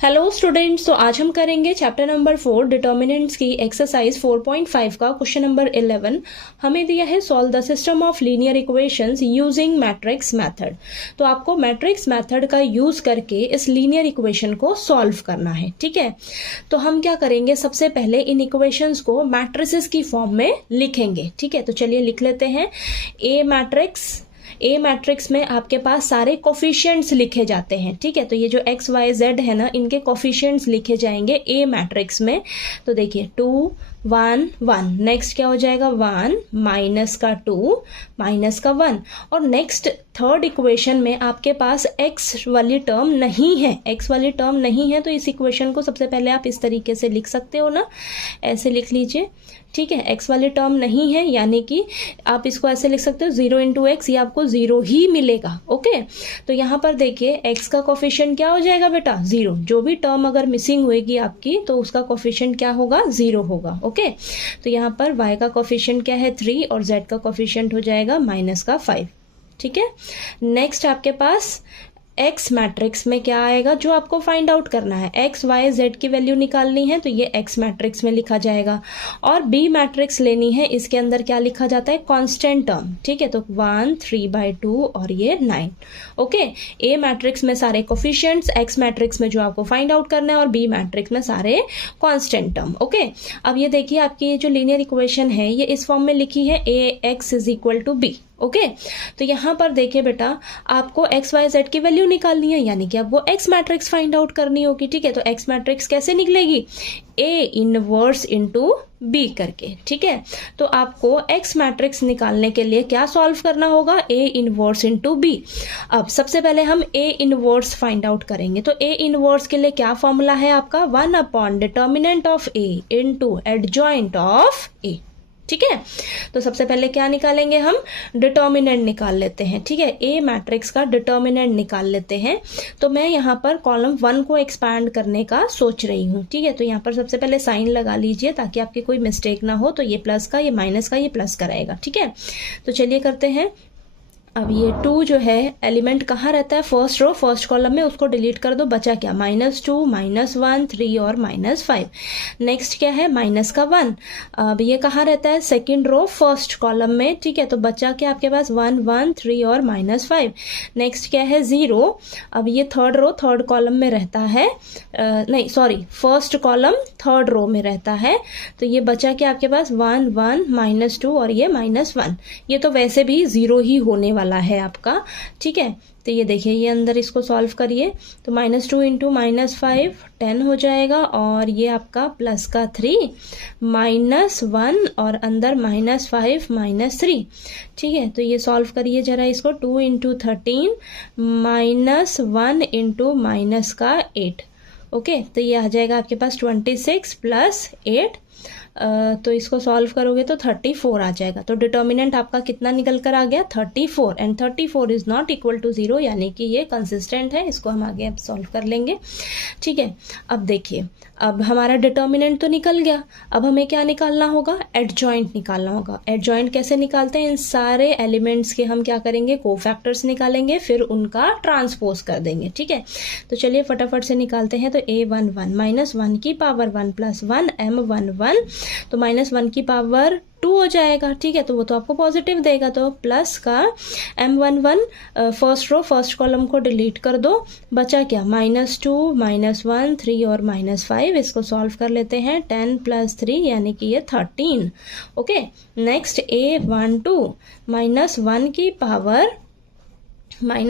Hello students, तो आज हम करेंगे चैप्टर नंबर 4 डिटर्मिनेंट्स की एक्सरसाइज 4.5 का क्वेश्चन नंबर 11। हमें दिया है solve the system of linear equations using matrix method. तो आपको मैट्रिक्स मेथड का यूज करके इस लीनियर इक्वेशन को सॉल्व करना है। ठीक है, तो हम क्या करेंगे, सबसे पहले इन इक्वेशंस को मैट्रिसेस की फॉर्म में लिखेंगे। ठीक है, तो चलिए लिख लेते हैं। ए मैट्रिक्स में आपके पास सारे कोफिशिएंट्स लिखे जाते हैं। ठीक है, तो ये जो एक्स वाई जेड है ना, इनके कोफिशिएंट्स लिखे जाएंगे ए मैट्रिक्स में। तो देखिए 2 1 1, नेक्स्ट क्या हो जाएगा 1 माइनस का 2 माइनस का 1, और नेक्स्ट थर्ड इक्वेशन में आपके पास एक्स वाली टर्म नहीं है। एक्स वाली टर्म नहीं है तो इस इक्वेशन को सबसे पहले आप इस तरीके से लिख सकते हो ना, ऐसे लिख लीजिए। ठीक है, एक्स वाली टर्म नहीं है यानी कि आप इसको ऐसे लिख सकते हो 0 इंटू एक्स, ये आपको 0 ही मिलेगा। ओके, तो यहाँ पर देखिए एक्स का कोफिशिएंट क्या हो जाएगा बेटा 0। जो भी टर्म अगर मिसिंग होएगी आपकी तो उसका कोफिशिएंट क्या होगा 0 होगा। ओके, तो यहाँ पर y का कोफिशिएंट क्या है 3 और z का कोफिशिएंट हो जाएगा माइनस का 5। ठीक है, नेक्स्ट आपके पास एक्स मैट्रिक्स में क्या आएगा, जो आपको फाइंड आउट करना है, एक्स वाई जेड की वैल्यू निकालनी है तो ये एक्स मैट्रिक्स में लिखा जाएगा। और बी मैट्रिक्स लेनी है, इसके अंदर क्या लिखा जाता है कांस्टेंट टर्म। ठीक है, तो 1 3/2 और ये 9। ओके, ए मैट्रिक्स में सारे कोफिशिएंट्स, एक्स मैट्रिक्स में जो आपको फाइंड आउट करना है, और बी मैट्रिक्स में सारे कांस्टेंट टर्म। ओके, अब ये देखिए आपकी जो लीनियर इक्वेशन है ये इस फॉर्म में लिखी है ax = b। ओके, तो यहाँ पर देखिए बेटा आपको एक्स वाई जेड की वैल्यू निकालनी है, यानी कि आपको एक्स मैट्रिक्स फाइंड आउट करनी होगी। ठीक है, तो एक्स मैट्रिक्स कैसे निकलेगी, ए इनवर्स इंटू बी करके। ठीक है, तो आपको एक्स मैट्रिक्स निकालने के लिए क्या सॉल्व करना होगा, ए इनवर्स इंटू बी। अब सबसे पहले हम ए इनवर्स फाइंड आउट करेंगे। तो ए इनवर्स के लिए क्या फॉर्मूला है आपका, 1 determinant of A into adjoint of A. ठीक है, तो सबसे पहले क्या निकालेंगे हम, डिटर्मिनेंट निकाल लेते हैं। ठीक है, ए मैट्रिक्स का डिटर्मिनेंट निकाल लेते हैं। तो मैं यहाँ पर कॉलम 1 को एक्सपैंड करने का सोच रही हूँ। ठीक है, तो यहाँ पर सबसे पहले साइन लगा लीजिए ताकि आपकी कोई मिस्टेक ना हो। तो ये प्लस का, ये माइनस का, ये प्लस का रहेगा। ठीक है, तो चलिए करते हैं। अब ये 2 जो है एलिमेंट कहाँ रहता है, फर्स्ट रो फर्स्ट कॉलम में, उसको डिलीट कर दो, बचा क्या -2 -1 3 और -5। नेक्स्ट क्या है माइनस का 1, अब ये कहाँ रहता है सेकंड रो फर्स्ट कॉलम में। ठीक है, तो बचा क्या आपके पास 1 1 3 और -5। नेक्स्ट क्या है 0, अब ये थर्ड रो थर्ड कॉलम में रहता है, नहीं sorry first column third row में रहता है। तो ये बचा क्या आपके पास 1 1 -2 और ये -1। ये तो वैसे भी 0 ही होने वाला है आपका। ठीक है, तो ये देखिए ये अंदर इसको सॉल्व करिए, तो -2 इंटू -5 10 हो जाएगा, और ये आपका प्लस का 3 -1 और अंदर -5 -3। ठीक है, तो ये सॉल्व करिए जरा इसको, 2 इंटू 13 -1 इंटू माइनस का 8। ओके, तो ये आ जाएगा आपके पास 26 + 8। तो इसको सॉल्व करोगे तो 34 आ जाएगा। तो डिटर्मिनेंट आपका कितना निकल कर आ गया 34, and 34 is not equal to 0, यानी कि ये कंसिस्टेंट है। इसको हम आगे अब सॉल्व कर लेंगे। ठीक है, अब देखिए अब हमारा डिटर्मिनेंट तो निकल गया, अब हमें क्या निकालना होगा, एडजॉइंट निकालना होगा। एडजॉइंट कैसे निकालते हैं, इन सारे एलिमेंट्स के हम क्या करेंगे, कोफैक्टर्स निकालेंगे, फिर उनका ट्रांसपोज कर देंगे। ठीक है, तो चलिए फटाफट से निकालते हैं। तो a1 1 -1 की पावर 1 + 1 m1 1, तो -1 की पावर 2 हो जाएगा। ठीक है, तो वो तो आपको पॉजिटिव देगा, तो प्लस का m11 first row first column को डिलीट कर दो, बचा क्या -2 -1 3 और -5। इसको सॉल्व कर लेते हैं, 10 + 3 यानी कि ये 13। ओके, नेक्स्ट a12 -1 की पावर 1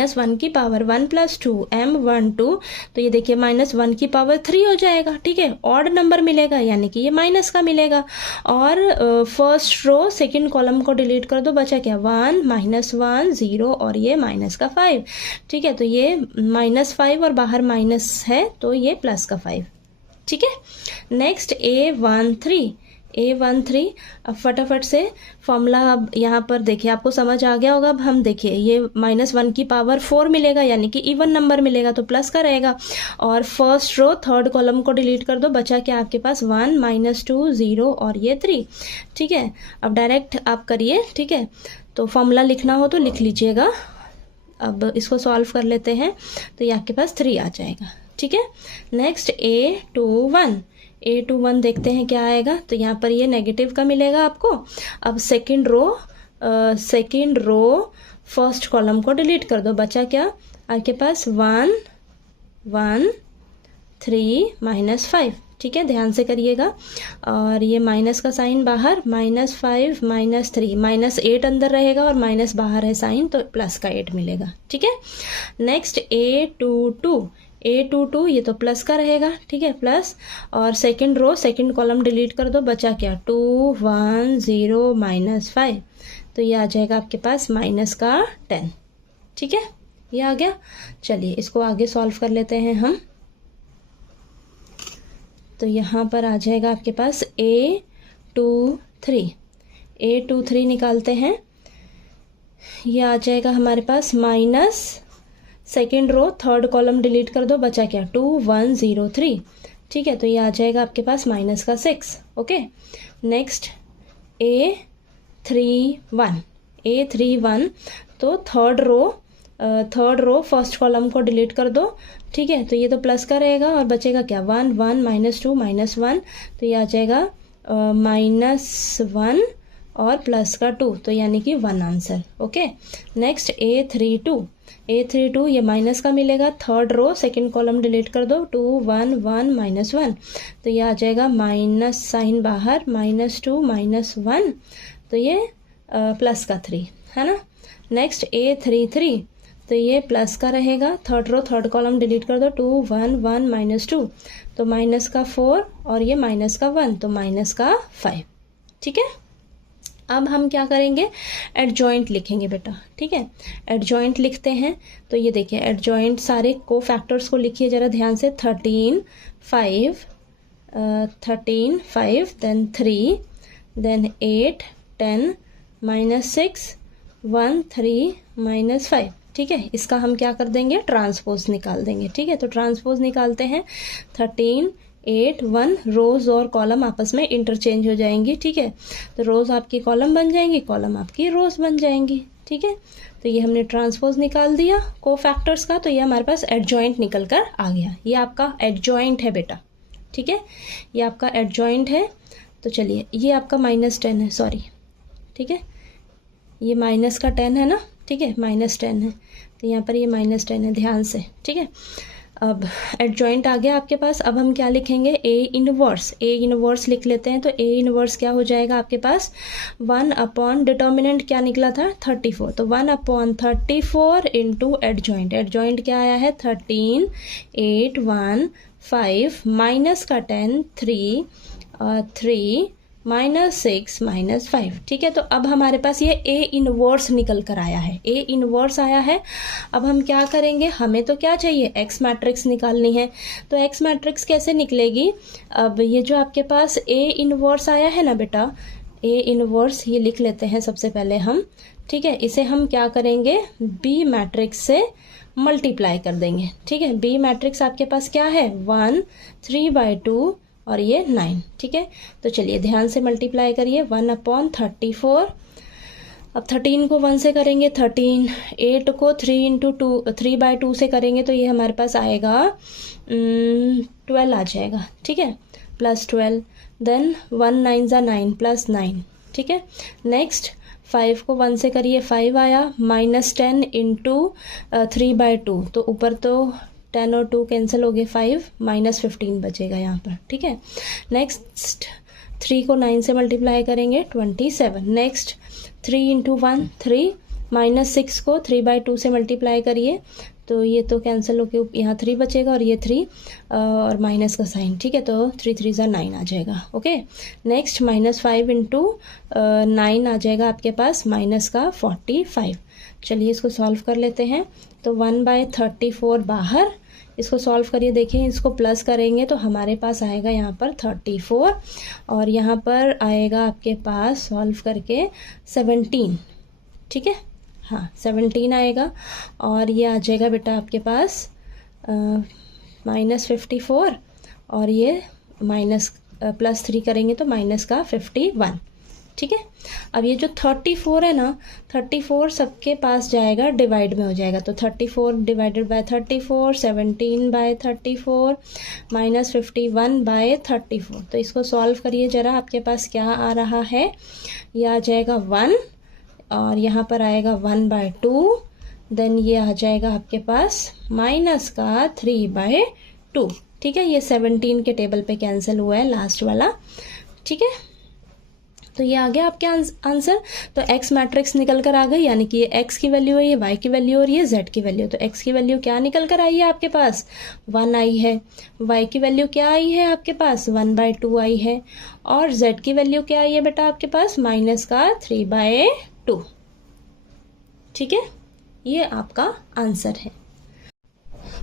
+ 2 m12, तो ये देखिए -1 की पावर 3 हो जाएगा। ठीक है, ऑड नंबर मिलेगा यानी कि ये माइनस का मिलेगा, और फर्स्ट रो सेकंड कॉलम को डिलीट कर दो, बचा क्या 1 -1 0 और ये माइनस का 5। ठीक है, तो ये -5 और बाहर माइनस है तो ये प्लस का 5। ठीक है, नेक्स्ट a13 अब फटाफट से फॉर्मूला, अब यहाँ पर देखिए आपको समझ आ गया होगा। अब हम देखिए ये -1 की पावर 4 मिलेगा यानी कि इवन नंबर मिलेगा, तो प्लस का रहेगा, और फर्स्ट रो थर्ड कॉलम को डिलीट कर दो, बचा क्या आपके पास 1 -2 0 और ये 3। ठीक है, अब डायरेक्ट आप करिए। ठीक है, तो फॉर्मूला लिखना हो तो लिख लीजिएगा। अब इसको सॉल्व कर लेते हैं, तो ये आपके पास 3 आ जाएगा। ठीक है। नेक्स्ट A21, A21 देखते हैं क्या आएगा। तो यहाँ पर ये नेगेटिव का मिलेगा आपको। अब सेकंड रो फर्स्ट कॉलम को डिलीट कर दो, बचा क्या आपके पास 1 1 3 -5, ठीक है, ध्यान से करिएगा। और ये माइनस का साइन बाहर, -5 -3 -8 अंदर रहेगा और माइनस बाहर है साइन, तो प्लस का 8 मिलेगा, ठीक है। नेक्स्ट A22 ये तो प्लस का रहेगा, ठीक है, प्लस। और सेकंड कॉलम डिलीट कर दो, बचा क्या 2 1 0 -5, तो ये आ जाएगा आपके पास माइनस का 10, ठीक है, ये आ गया। चलिए इसको आगे सॉल्व कर लेते हैं हम। तो यहाँ पर आ जाएगा आपके पास A23 निकालते हैं। ये आ जाएगा हमारे पास minus second row third column delete कर दो, बचा क्या 2 1 0 3, ठीक है, तो ये आ जाएगा आपके पास माइनस का 6। ओके, नेक्स्ट A31, तो थर्ड रो फर्स्ट कॉलम को डिलीट कर दो, ठीक है, तो ये तो प्लस का रहेगा और बचेगा क्या 1 1 -2 -1, तो ये आ जाएगा -1 और प्लस का 2, तो यानी कि 1 आंसर। ओके, नेक्स्ट A32 ये माइनस का मिलेगा, third row second column delete कर दो, 2 1 1 -1, तो ये आ जाएगा माइनस साइन बाहर, -2 -1, तो ये प्लस का 3 है ना। नेक्स्ट A33, तो ये प्लस का रहेगा, third row third column delete कर दो, 2 1 1 -2, तो माइनस का 4 और ये माइनस का 1, तो माइनस का 5, ठीक है। अब हम क्या करेंगे, एडजॉइंट लिखेंगे बेटा, ठीक है, एडजॉइंट लिखते हैं। तो ये देखिए एडजॉइंट सारे को फैक्टर्स को लिखिए जरा ध्यान से, 13 5 देन 3 देन 8 10 -6 1 3 -5, ठीक है। इसका हम क्या कर देंगे, ट्रांसपोज निकाल देंगे, ठीक है। तो ट्रांसपोज निकालते हैं, 13 8 1, रोज और कॉलम आपस में इंटरचेंज हो जाएंगी, ठीक है। तो रोज आपकी कॉलम बन जाएंगी, कॉलम आपकी रोज बन जाएंगी, ठीक है। तो ये हमने ट्रांसपोज निकाल दिया को फैक्टर्स का, तो ये हमारे पास एडजॉइंट निकल कर आ गया। ये आपका एडजॉइंट है बेटा, ठीक है, ये आपका एडजॉइंट है। तो चलिए ये आपका -10 है, सॉरी, ठीक है, ये माइनस का 10 है ना, ठीक है, -10 है, तो यहाँ पर ये -10 है, ध्यान से, ठीक है। अब एडजॉइंट आ गया आपके पास। अब हम क्या लिखेंगे, ए इनवर्स लिख लेते हैं। तो ए इनवर्स क्या हो जाएगा आपके पास, 1 अपॉन डिटर्मिनेंट क्या निकला था 34, तो 1/34 इंटू एडजॉइंट क्या आया है 13 8 1 5 माइनस का 10 3 3 -6 -5, ठीक है। तो अब हमारे पास ये ए इनवर्स निकल कर आया है, ए इनवर्स आया है। अब हम क्या करेंगे, हमें तो क्या चाहिए, एक्स मैट्रिक्स निकालनी है। तो एक्स मैट्रिक्स कैसे निकलेगी, अब ये जो आपके पास ए इनवर्स आया है ना बेटा, ए इनवर्स ये लिख लेते हैं सबसे पहले हम, ठीक है। इसे हम क्या करेंगे, बी मैट्रिक्स से मल्टीप्लाई कर देंगे, ठीक है। बी मैट्रिक्स आपके पास क्या है 1 3/2 और ये 9, ठीक है। तो चलिए ध्यान से मल्टीप्लाई करिए, 1/34। अब 13 को 1 से करेंगे 13, 8 को 3/2 से करेंगे तो ये हमारे पास आएगा 12 आ जाएगा, ठीक है, +12। देन 1 9 = 9 +9, ठीक है। नेक्स्ट 5 को 1 से करिए 5 आया, -10 इंटू 3/2, तो ऊपर तो 10 और 2 कैंसिल हो गए, 5 -15 बचेगा यहाँ पर, ठीक है। नेक्स्ट 3 को 9 से मल्टीप्लाई करेंगे 27। नेक्स्ट 3 × 1 3, -6 को 3/2 से मल्टीप्लाई करिए तो ये तो कैंसिल होके यहाँ 3 बचेगा और ये 3 और माइनस का साइन, ठीक है, तो 3 3 = 9 आ जाएगा। ओके, नेक्स्ट -5 × 9 आ जाएगा आपके पास -45। चलिए इसको सॉल्व कर लेते हैं। तो 1/34 बाहर, इसको सॉल्व करिए, देखिए इसको प्लस करेंगे तो हमारे पास आएगा यहाँ पर 34 और यहाँ पर आएगा आपके पास सॉल्व करके 17, ठीक है, हाँ 17 आएगा और ये आ जाएगा बेटा आपके पास -54 और ये +3 करेंगे तो -51, ठीक है। अब ये जो 34 है ना, 34 सबके पास जाएगा, डिवाइड में हो जाएगा। तो 34 divided by 34, 17 by 34 minus 51 by 34। तो इसको सॉल्व करिए ज़रा, आपके पास क्या आ रहा है। ये आ जाएगा 1 और यहाँ पर आएगा 1/2, देन ये आ जाएगा आपके पास माइनस का 3/2। ठीक है, ये 17 के टेबल पे कैंसिल हुआ है लास्ट वाला। ठीक है, तो ये आ गया आपके आंसर। तो एक्स मैट्रिक्स निकल कर आ गई, यानी कि ये एक्स की वैल्यू है, ये वाई की वैल्यू और ये जेड की वैल्यू। तो एक्स की वैल्यू क्या निकल कर आई है आपके पास, 1 आई है। वाई की वैल्यू क्या आई है आपके पास, 1/2 आई है। और जेड की वैल्यू क्या आई है बेटा आपके पास, माइनस का 3/2। ठीक है, ये आपका आंसर है।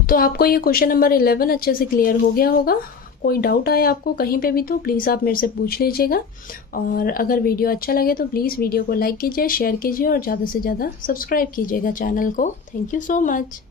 तो आपको ये क्वेश्चन नंबर 11 अच्छे से क्लियर हो गया होगा। कोई डाउट आए आपको कहीं पे भी तो प्लीज़ आप मेरे से पूछ लीजिएगा। और अगर वीडियो अच्छा लगे तो प्लीज़ वीडियो को लाइक कीजिए, शेयर कीजिए और ज़्यादा से ज़्यादा सब्सक्राइब कीजिएगा चैनल को। Thank you so much.